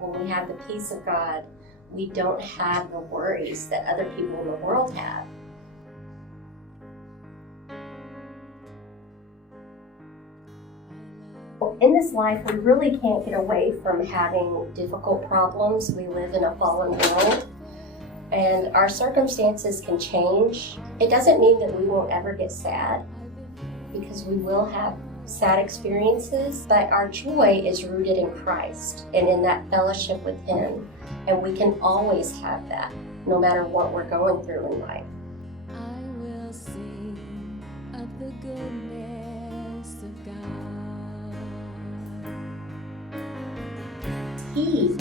When we have the peace of God, we don't have the worries that other people in the world have. In this life, we really can't get away from having difficult problems. We live in a fallen world, and our circumstances can change. It doesn't mean that we won't ever get sad, because we will have sad experiences, but our joy is rooted in Christ and in that fellowship with Him, and we can always have that, no matter what we're going through in life. I will sing of the goodness of God. He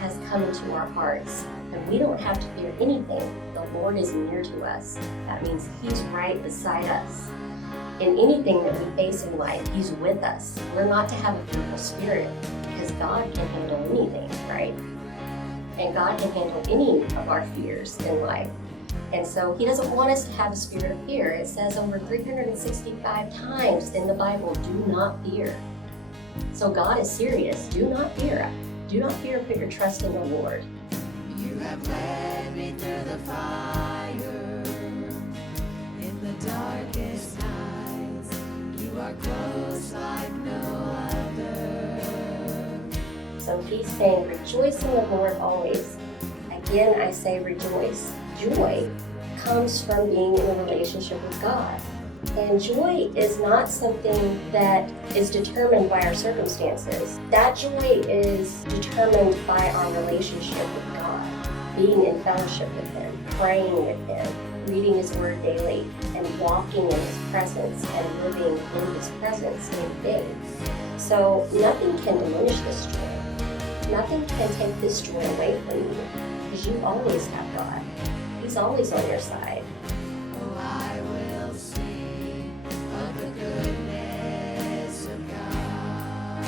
has come into our hearts, and we don't have to fear anything. The Lord is near to us. That means He's right beside us. In anything that we face in life, He's with us. We're not to have a fearful spirit, because God can handle anything, right? And God can handle any of our fears in life. And so He doesn't want us to have a spirit of fear. It says over 365 times in the Bible, do not fear. So God is serious. Do not fear. Do not fear, put your trust in the Lord. You have led me through the fire, in the darkest nights. You are close like no other. So He's saying, rejoice in the Lord always. Again, I say rejoice. Joy comes from being in a relationship with God. And joy is not something that is determined by our circumstances. That joy is determined by our relationship with God, being in fellowship with Him, praying with Him, reading His Word daily, and walking in His presence and living in His presence in faith. So nothing can diminish this joy. Nothing can take this joy away from you, because you always have God. He's always on your side. Oh, I will sing of the goodness of God.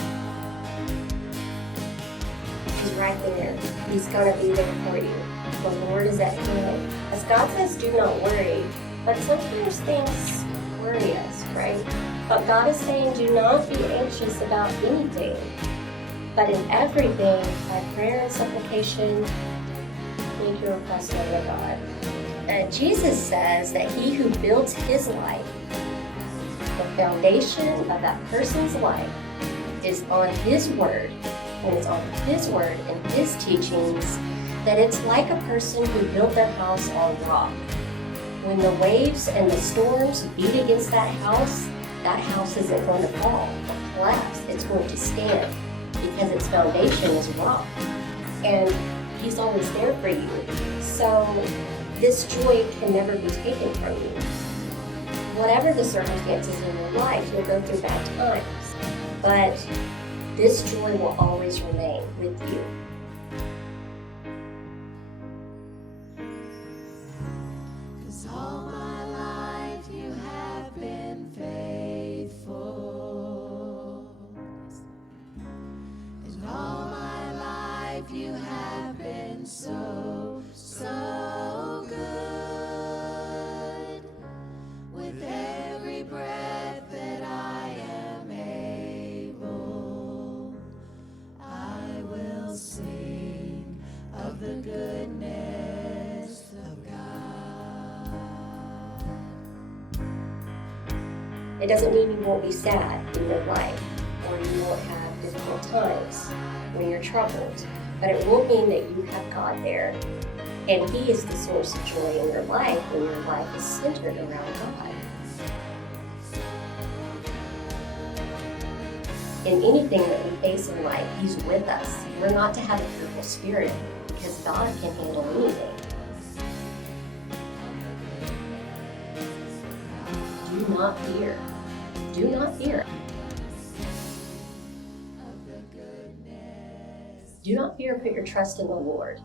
He's right there. He's going to be there for you. The Lord is at hand. As God says, do not worry. But sometimes things worry us, right? But God is saying, do not be anxious about anything, but in everything, by prayer and supplication, make your request known to God. Jesus says that he who builds his life, the foundation of that person's life, is on His Word. When it's on His Word and His teachings, that it's like a person who built their house on rock. When the waves and the storms beat against that house isn't going to fall or collapse. It's going to stand because its foundation is rock. And He's always there for you. So this joy can never be taken from you. Whatever the circumstances in your life, you'll go through bad times, but this joy will always remain with you. 'Cause all my life you have been faithful, and all my life you have been so, so good. With every breath that I am able, I will sing of the goodness of God. It doesn't mean you won't be sad in your life, or you won't have difficult times when you're troubled, but it will mean that you have God there, and He is the source of joy in your life when your life is centered around God. In anything that we face in life, He's with us. We're not to have a fearful spirit, because God can handle anything. Do not fear. Do not fear. Do not fear, put your trust in the Lord.